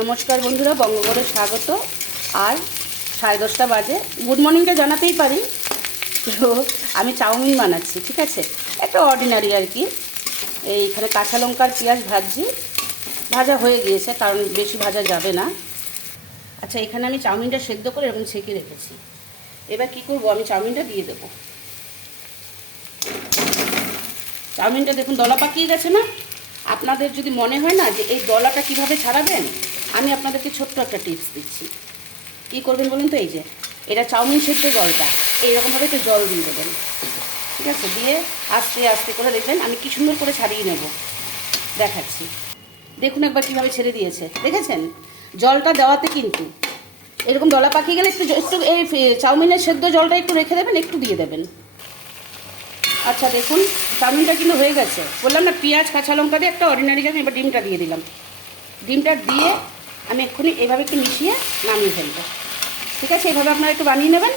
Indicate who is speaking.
Speaker 1: নমস্কার বন্ধুরা বঙ্গগড়ে স্বাগত। আর সাড়ে দশটা বাজে। গুড মর্নিংটা জানাতেই পারি। তো আমি চাউমিন বানাচ্ছি, ঠিক আছে? একটা অর্ডিনারি আর কি। এইখানে কাঁচা লঙ্কার পেঁয়াজ ভাজছি। ভাজা হয়ে গিয়েছে, কারণ বেশি ভাজা যাবে না। আচ্ছা এখানে আমি চাউমিনটা সেদ্ধ করে এরকম ছেঁকে রেখেছি। এবার কি করব? আমি চাউমিনটা দিয়ে দেবো। চাউমিনটা দেখুন, দলা পাকিয়ে গেছে না? আপনাদের যদি মনে হয় না যে এই দলাটা কীভাবে ছাড়াবেন আমি আপনাদেরকে ছোট্ট একটা টিপস দিচ্ছি। কী করবেন বলুন তো? এই যে, এটা চাউমিন সেদ্ধ জলটা, এইরকমভাবে একটু জল দিয়ে দেবেন। ঠিক আছে? দিয়ে আস্তে আস্তে করে দেখবেন, আমি কি সুন্দর করে ছাড়িয়ে নেব। দেখাচ্ছি। দেখুন একবার কীভাবে ছেড়ে দিয়েছে। দেখেছেন? জলটা দেওয়াতে কিন্তু এরকম দলা পাকিয়ে গেলে একটু একটু এই চাউমিনের সেদ্ধ জলটা একটু রেখে দেবেন, একটু দিয়ে দেবেন। আচ্ছা দেখুন, চাউমিনটা কিন্তু হয়ে গেছে। বললাম না, পেঁয়াজ, কাঁচা লঙ্কা দিয়ে একটা অর্ডিনারি আমি এবার ডিমটা দিয়ে দিলাম। ডিমটা দিয়ে আমি এক্ষুনি এভাবে একটু মিশিয়ে নামিয়ে ফেলব। ঠিক আছে? এইভাবে আপনারা একটু বানিয়ে নেবেন।